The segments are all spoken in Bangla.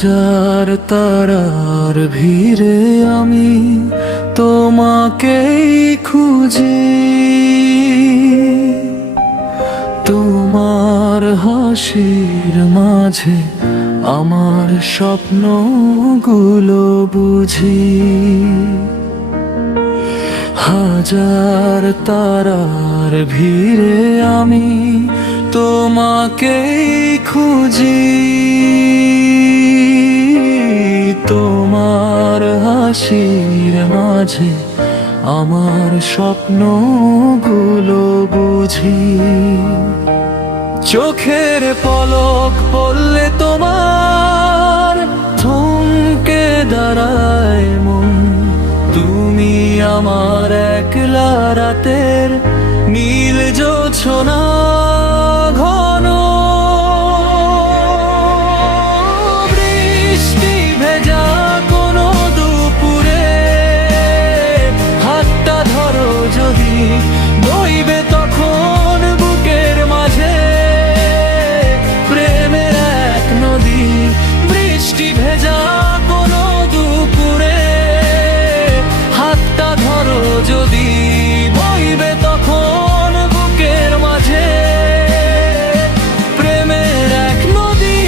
হাজার তারার ভিড়ে আমি তোমাকেই খুঁজি, তোমার হাসির মাঝে আমার স্বপ্নগুলো বুঝি। হাজার তারার ভিড়ে আমি তোমাকেই খুঁজি, তোমার হাসির মাঝে আমার স্বপ্নগুলো বুঝি। চোখের পলক পড়লে তোমার থমকে দাঁড়ায় মন, তুমি আমার একলা রাতের নীল জোছনা ঘন। বৃষ্টি ভেজা কোনো দুপুরে হাতটা ধরো যদি, বইবে তখন বুকের মাঝে প্রেমের এক নদী। বৃষ্টি ভেজা কোনো দুপুরে হাতটা ধরো যদি, বইবে তখন বুকের মাঝে প্রেমের এক নদী।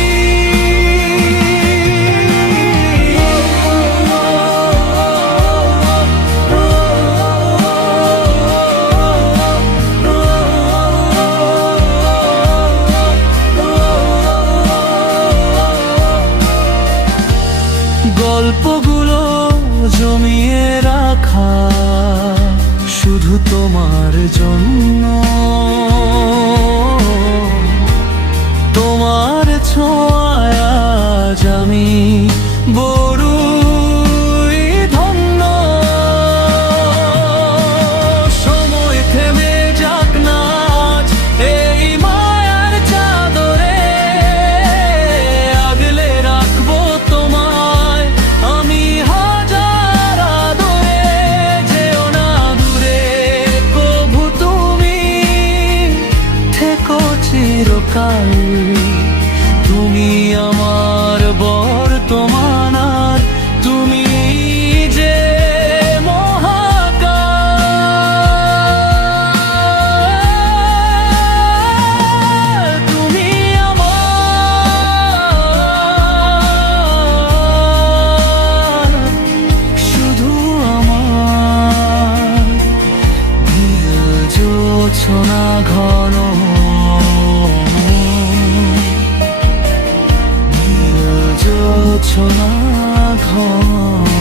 গল্পগুলো জমিয়ে রাখা শুধু তোমার জন্য, তোমার ছোঁয়ায় আজ আমি বড়ই ধন্য। সময় থেমে যাক না আজ এই মায়ার চাদরে, আগলে রাখবো তোমায় আমি হাজার আদরে। যেও না দূরে কভু তুমি, থেকো চিরকাল। তুমি আমার বর্তমান আর তুমি যে মহাকাল। তুমি আমার, শুধু আমার নীল জোছনা ঘন, নীল জোছনা ঘন।